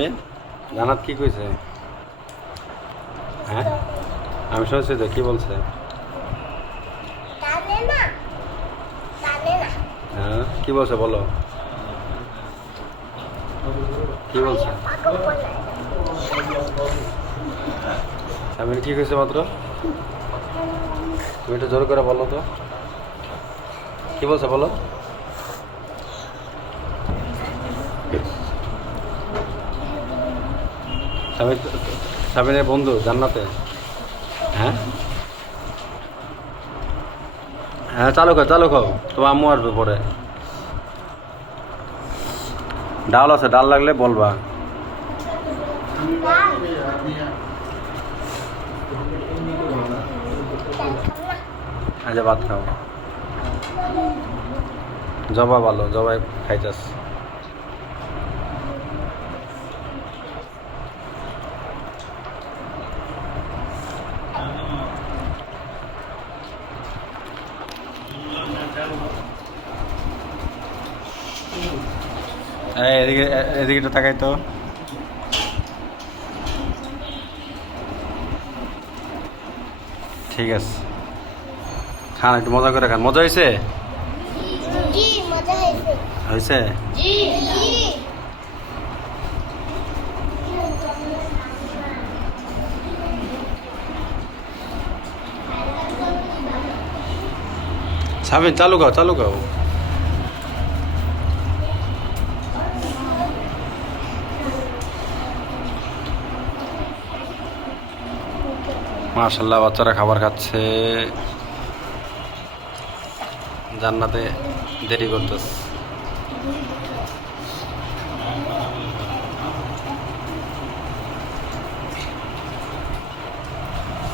সামিন জান্নাত কি কইছে? হ্যাঁ আমি শুনছি তো, কি বলছে? হ্যাঁ কি বলছে বলো, কি বলছে? সামিন কি কইছে মাত্র? তুমি একটু জোর করে বলো তো, কি বলছে বলো। সামিনের বন্ধু জান্নাতে। হ্যাঁ হ্যাঁ চালু খাও, তোমার আম্মু আসবে পরে। ডাল আছে, ডাল লাগলে বলবা। আচ্ছা ভাত খাও। জবা ভালো, জবাই খাইতেস। এদিকে এদিকে তাকাই তো। ঠিক আছে, খান একটু মজা করে খান। মজা হয়েছে? হয়েছে। সাবিন চালু খাও। মাশাআল্লাহ বাচ্চারা খাবার খাচ্ছে, জান্নাতে দেরি করতেছে।